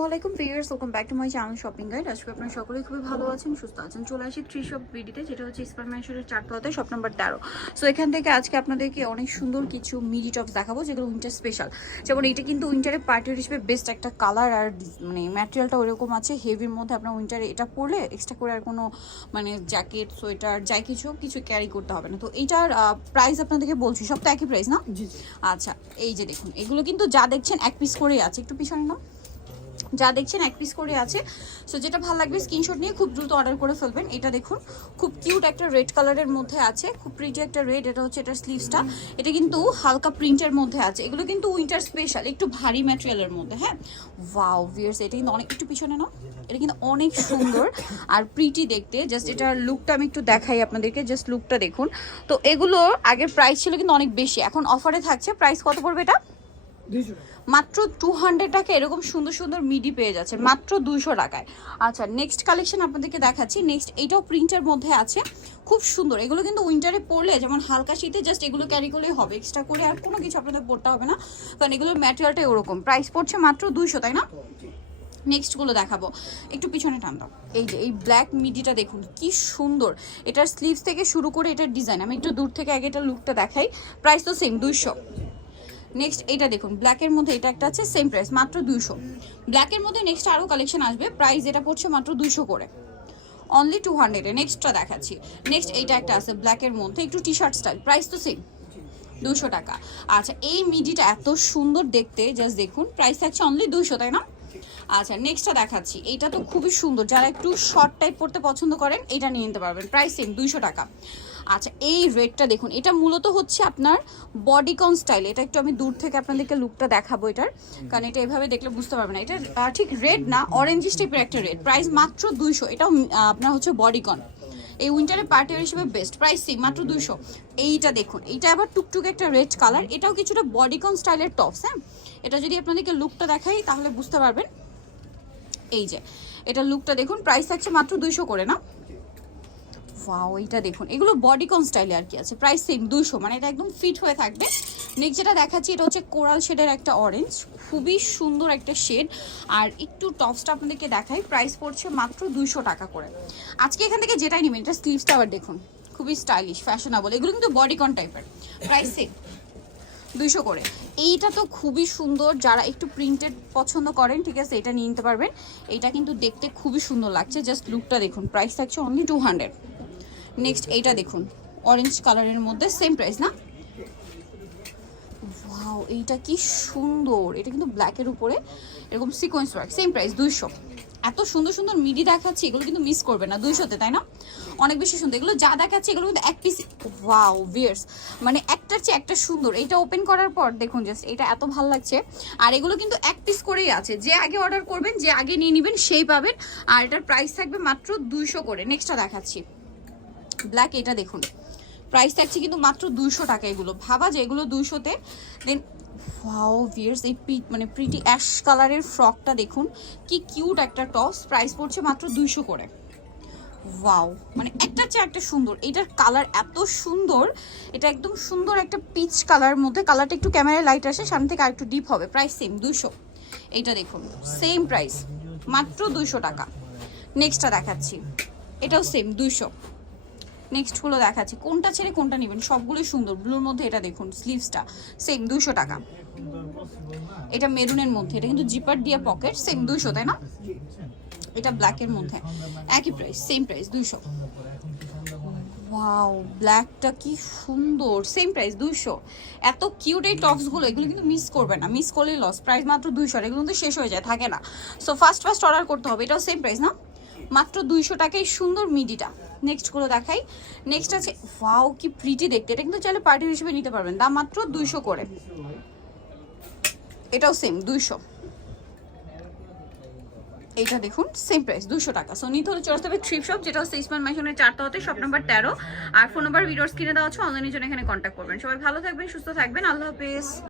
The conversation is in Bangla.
ওয়ালাইকুম viewers, welcome back to my channel shopping guide. আজকে আপনারা সকলেই খুবই ভালো আছেন, সুস্থ আছেন। চলে আসি থ্রি শপ বিডিতে, যেটা হচ্ছে ইস্পার ম্যানশনের 4তলাতে, শপ নাম্বার 13। সো এখান থেকে আজকে আপনাদেরকে অনেক সুন্দর কিছু মিডি টপস দেখাবো, যেগুলো উইন্টার স্পেশাল। যেমন এটা কিন্তু উইন্টারে পার্টির হিসেবে বেস্ট একটা কালার, আর মানে ম্যাটেরিয়ালটা ওইরকম আছে হেভির মধ্যে। আপনার উইন্টারে এটা পরলে এক্সট্রা করে আর কোনো মানে জ্যাকেট, সোয়েটার যাই কিছু ক্যারি করতে হবে না। তো এইটার প্রাইস আপনাদেরকে বলছি, সব তো একই প্রাইস না? আচ্ছা, এই যে দেখুন, এগুলো কিন্তু যা দেখছেন এক পিস করেই আছে। একটু পিছনে না, যা দেখছেন এক পিস করে আছে। সো যেটা ভালো লাগবে স্ক্রিনশট নিয়ে খুব দ্রুত অর্ডার করে ফেলবেন। এটা দেখুন, খুব কিউট একটা রেড কালারের মধ্যে আছে, খুব প্রিটি একটা রেড। এটা হচ্ছে এটার স্লিভসটা, এটা কিন্তু হালকা প্রিন্টের মধ্যে আছে। এগুলো কিন্তু উইন্টার স্পেশাল, একটু ভারী ম্যাটেরিয়ালের মধ্যে। হ্যাঁ, ওয়াও ভিউয়ার্স, এটা কিন্তু অনেক, একটু পিছনে না, এটা কিন্তু অনেক সুন্দর আর প্রিটি দেখতে। জাস্ট এটার লুকটা আমি একটু দেখাই আপনাদেরকে, জাস্ট লুকটা দেখুন। তো এগুলো আগের প্রাইস ছিল কিন্তু অনেক বেশি, এখন অফারে থাকছে। প্রাইস কত পড়বে এটা? মাত্র 200 টাকা। এরকম সুন্দর সুন্দর মিডি পেয়ে যাচ্ছে মাত্র 200 টাকায়। আচ্ছা, নেক্সট কালেকশন আপনাদেরকে দেখাচ্ছি। নেক্সট এইটাও প্রিন্টের মধ্যে আছে, খুব সুন্দর। এগুলো কিন্তু উইন্টারে পরলে, যেমন হালকা শীতে জাস্ট এগুলো ক্যারি করলেই হবে, এক্সট্রা করে আর কোনো কিছু আপনাদের পরতে হবে না, কারণ এগুলোর ম্যাটেরিয়ালটাই ওরকম। প্রাইস পড়ছে মাত্র 200, তাই না? নেক্সটগুলো দেখাবো, একটু পিছনে টান দাও। এই যে এই ব্ল্যাক মিডিটা দেখুন কি সুন্দর। এটার স্লিভস থেকে শুরু করে এটার ডিজাইন, আমি একটু দূর থেকে আগে এটার লুকটা দেখাই। প্রাইস তো সেম, 200। নেক্সট এটা দেখুন, ব্ল্যাকের মধ্যে এটা একটা আছে, সেম প্রাইস মাত্র 200। ব্ল্যাকের মধ্যে নেক্সট আরও কালেকশন আসবে, প্রাইস এটা পড়ছে মাত্র 200 করে, অনলি 200-এ। নেক্সটটা দেখাচ্ছি। নেক্সট এইটা একটা আছে ব্ল্যাকের মধ্যে, একটু টি শার্ট স্টাইল, প্রাইস তো সেম, 200 টাকা। আচ্ছা, এই মিডিটা এত সুন্দর দেখতে, জাস্ট দেখুন, প্রাইস থাকছে অনলি 200, তাই না? আচ্ছা, নেক্সটটা দেখাচ্ছি। এটা তো খুবই সুন্দর, যারা একটু শর্ট টাইপ পড়তে পছন্দ করেন এটা নিয়ে নিতে পারবেন, প্রাইস সেম, 200 টাকা। আচ্ছা, এই রেডটা দেখুন, এটা মূলত হচ্ছে আপনার বডিকন স্টাইল। এটা একটু আমি দূর থেকে আপনাদেরকে লুকটা দেখাবো এটার, কারণ এটা এভাবে দেখলে বুঝতে পারবেন না। এটা ঠিক রেড না, অরেঞ্জিশ টাইপের একটা রেড। প্রাইস মাত্র 200। এটাও আপনার হচ্ছে বডিকন, এই উইন্টারের পার্টি হিসেবে বেস্ট। প্রাইস সেম, মাত্র 200। এইটা দেখুন, এইটা আবার টুকটুক একটা রেড কালার, এটাও কিছুটা বডিকন স্টাইলের টপস। হ্যাঁ, এটা যদি আপনাদেরকে লুকটা দেখাই তাহলে বুঝতে পারবেন। এই যে এটা লুকটা দেখুন, প্রাইস থাকছে মাত্র 200 করে, না? ওয়াও, এইটা দেখুন, এগুলো বডিকন স্টাইলে আর কি আছে। প্রাইস সেম, 200, মানে এটা একদম ফিট হয়ে থাকবে। নেক্সট যেটা দেখাচ্ছি, এটা হচ্ছে কোরাল শেডের একটা অরেঞ্জ, খুবই সুন্দর একটা শেড। আর একটু টপসটা আপনাদেরকে দেখাই, প্রাইস পড়ছে মাত্র 200 টাকা করে। আজকে এখান থেকে যেটাই নেবেন, এটা স্লিভসটা আবার দেখুন, খুবই স্টাইলিশ, ফ্যাশনেবল। এগুলো কিন্তু বডিকন টাইপের, প্রাইস সেম, 200 করে। এইটা তো খুবই সুন্দর, যারা একটু প্রিন্টেড পছন্দ করেন, ঠিক আছে, এটা নিয়ে নিতে পারবেন। এটা কিন্তু দেখতে খুবই সুন্দর লাগছে, জাস্ট লুকটা দেখুন। প্রাইস থাকছে অনলি 200। নেক্সট এইটা দেখুন, অরেঞ্জ কালারের মধ্যে, সেম প্রাইস না? ওয়াও, এইটা কি সুন্দর। এটা কিন্তু ব্ল্যাকের উপরে এরকম সিকোয়েন্স ওয়ার্ক, সেম প্রাইস, 200। এত সুন্দর সুন্দর মিডি দেখাচ্ছি, এগুলো কিন্তু মিস করবে না, 200-তে, তাই না? অনেক বেশি সুন্দর। এগুলো যা দেখাচ্ছে এগুলো কিন্তু এক পিস। ওয়াও ভিউয়ার্স, মানে একটার চেয়ে একটা সুন্দর। এইটা ওপেন করার পর দেখুন, জাস্ট এটা এত ভালো লাগছে। আর এগুলো কিন্তু এক পিস করেই আছে, যে আগে অর্ডার করবেন, যে আগে নিয়ে নেবেন সেই পাবেন। আর এটার প্রাইস থাকবে মাত্র 200 করে। নেক্সটটা দেখাচ্ছি, ব্ল্যাক। এটা দেখুন, প্রাইস থাকছে কিন্তু মাত্র 200 টাকা। এগুলো ভাবা যে এগুলো 200-তে। দেন ওয়াও ভিউয়ার্স, এই মানে প্রিটি অ্যাশ কালারের ফ্রকটা দেখুন, কি কিউট একটা টপস। প্রাইস পড়ছে মাত্র 200 করে। ওয়াও, মানে একটার চেয়ে একটা সুন্দর। এটার কালার এত সুন্দর, এটা একদম সুন্দর একটা পিচ কালার মধ্যে। কালারটা একটু ক্যামেরায় লাইট আসে, সামনে থেকে আরেকটু ডিপ হবে। Price same, 200। এইটা দেখুন, সেম প্রাইস, মাত্র 200 টাকা। নেক্সটটা দেখাচ্ছি, এটাও সেম, 200। নেক্সটগুলো দেখাচ্ছি, কোনটা ছেড়ে কোনটা নেবেন, সবগুলোই সুন্দর। ব্লুর মধ্যে এটা দেখুন, স্লিভসটা সেম, 200 টাকা। এটা মেরুনের মধ্যে, এটা কিন্তু জিপার দিয়ে পকেট, সেম 200, তাই না? এটা ব্ল্যাকের মধ্যে, একই প্রাইস, সেম প্রাইস, 200। ওয়াও, ব্ল্যাকটা কি সুন্দর, সেম প্রাইস, 200। এত কিউট এই টপসগুলো, এগুলো কিন্তু মিস করবে না, মিস করলেই লস। প্রাইস মাত্র 200, এগুলো কিন্তু শেষ হয়ে যায়, থাকে না। সো ফার্স্ট অর্ডার করতে হবে। এটাও সেম প্রাইস না, মাত্র 200 টাকায় সুন্দর মিডিটা। নেক্সটগুলো দেখাই। নেক্সট আছে, ওয়াও কি প্রিটি দেখতে। এটা কিন্তু চাইলে পার্টির হিসেবে নিতে পারবেন, দাম মাত্র 200 করে। এটাও সেম, 200। এইটা দেখুন, সেম প্রাইস, 200 টাকা। সো নিতে হলে চলে আসতে হবে থ্রিফট শপ, যেটা হচ্ছে ইস্পার ম্যানশনের 4তলাতে, শপ নাম্বার 13। আর ফোন নাম্বার ভিডিওস কিনে দেওয়া হচ্ছে, অনলাইনের জন্য এখানে কন্ট্যাক্ট করবেন। সবাই ভালো থাকবেন, সুস্থ থাকবেন, আল্লাহ হাফেজ।